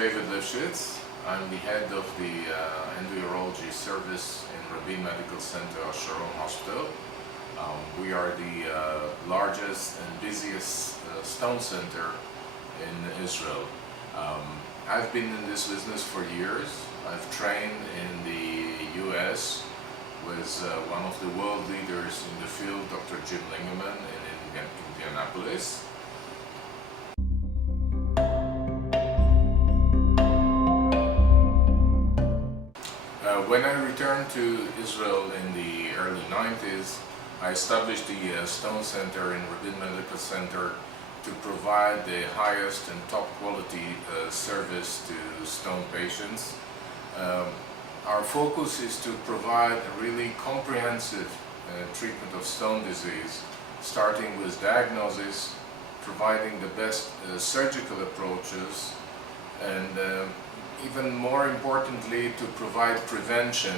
David Lifshitz. I'm the head of the endourology service in Rabin Medical Center, Hasharon Hospital. We are the largest and busiest stone center in Israel. I've been in this business for years. I've trained in the US with one of the world leaders in the field, Dr. Jim Lingeman in Indianapolis. When I returned to Israel in the early 90s, I established the Stone Center in Rabin Medical Center to provide the highest and top quality service to stone patients. Our focus is to provide a really comprehensive treatment of stone disease, starting with diagnosis, providing the best surgical approaches, and even more importantly, to provide prevention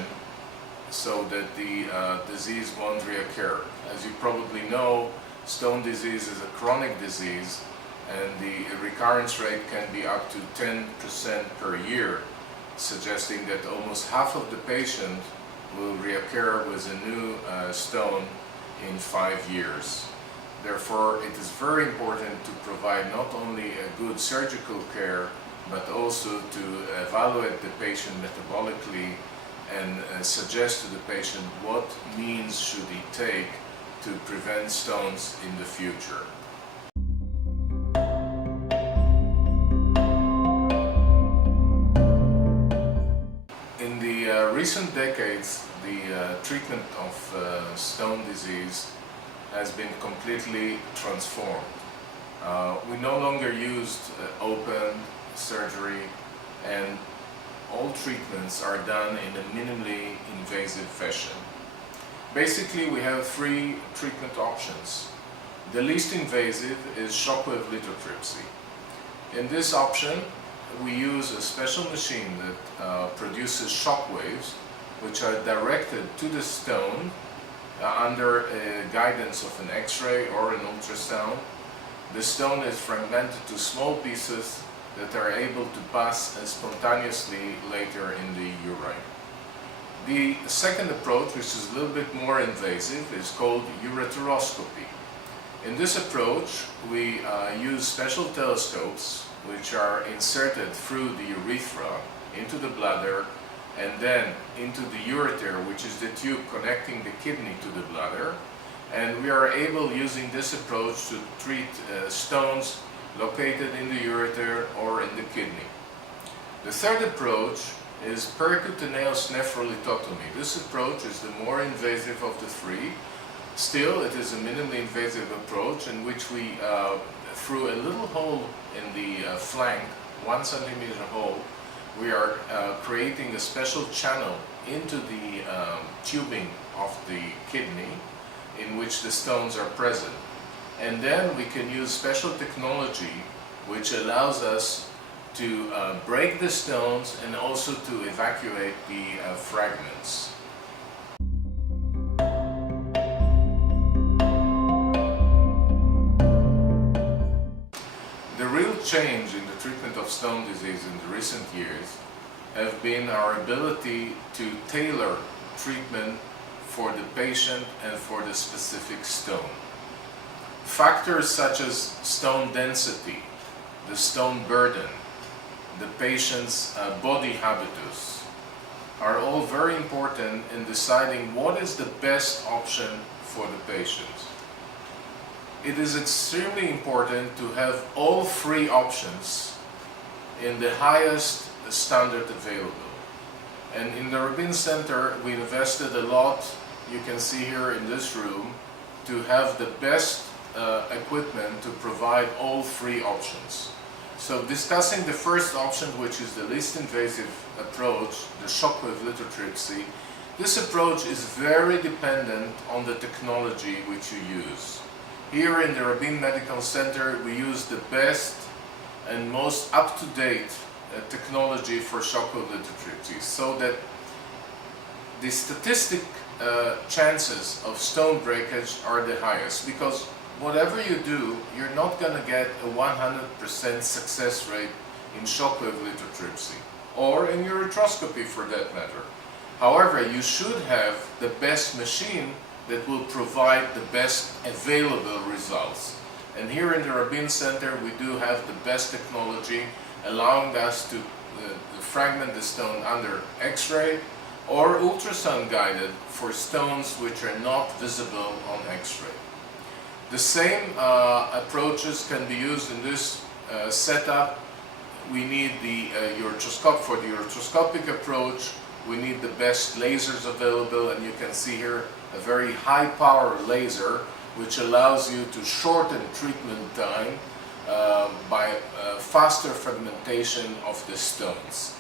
so that the disease won't reoccur. As you probably know, stone disease is a chronic disease, and the recurrence rate can be up to 10% per year, suggesting that almost half of the patient will reoccur with a new stone in 5 years. Therefore, it is very important to provide not only a good surgical care, but also to evaluate the patient metabolically and suggest to the patient what means should he take to prevent stones in the future. In the recent decades, the treatment of stone disease has been completely transformed. We no longer used open surgery, and all treatments are done in a minimally invasive fashion. Basically, we have 3 treatment options. The least invasive is shockwave lithotripsy. In this option, we use a special machine that produces shock waves, which are directed to the stone under guidance of an X-ray or an ultrasound. The stone is fragmented to small pieces that are able to pass spontaneously later in the urine. The second approach, which is a little bit more invasive, is called ureteroscopy. In this approach, we use special telescopes which are inserted through the urethra into the bladder and then into the ureter, which is the tube connecting the kidney to the bladder. And we are able, using this approach, to treat stones located in the ureter or in the kidney. The third approach is percutaneous nephrolithotomy. This approach is the more invasive of the 3. Still, it is a minimally invasive approach in which we, through a little hole in the flank, 1 centimeter hole, we are creating a special channel into the tubing of the kidney in which the stones are present. And then we can use special technology which allows us to break the stones and also to evacuate the fragments. The real change in the treatment of stone disease in the recent years have been our ability to tailor treatment for the patient and for the specific stone. Factors such as stone density, the stone burden, the patient's body habitus are all very important in deciding what is the best option for the patient. It is extremely important to have all 3 options in the highest standard available. And in the Rabin Center, we invested a lot, you can see here in this room, to have the best equipment to provide all 3 options. So discussing the first option, which is the least invasive approach, the shockwave lithotripsy, this approach is very dependent on the technology which you use. Here in the Rabin Medical Center, we use the best and most up-to-date technology for shockwave lithotripsy, so that the statistic chances of stone breakage are the highest, because whatever you do, you're not going to get a 100% success rate in shockwave lithotripsy, or in ureteroscopy for that matter. However, you should have the best machine that will provide the best available results. And here in the Rabin Center we do have the best technology, allowing us to fragment the stone under X-ray or ultrasound guided for stones which are not visible on X-ray. The same approaches can be used in this setup. We need the for the ureteroscopic approach. We need the best lasers available, and you can see here a very high power laser which allows you to shorten treatment time by faster fragmentation of the stones.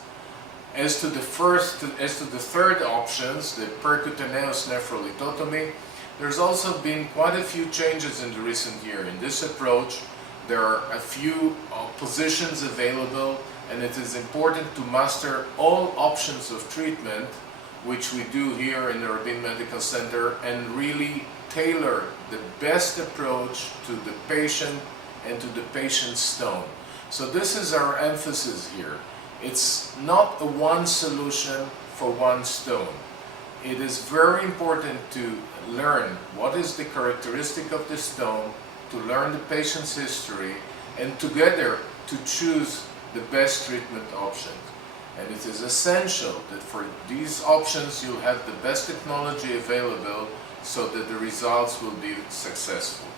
As to the third options, the percutaneous nephrolithotomy, there's also been quite a few changes in the recent year. In this approach, there are a few positions available, and it is important to master all options of treatment, which we do here in the Rabin Medical Center, and really tailor the best approach to the patient and to the patient's stone. So this is our emphasis here. It's not a one solution for one stone. It is very important to learn what is the characteristic of the stone, to learn the patient's history, and together to choose the best treatment option. And it is essential that for these options you'll have the best technology available so that the results will be successful.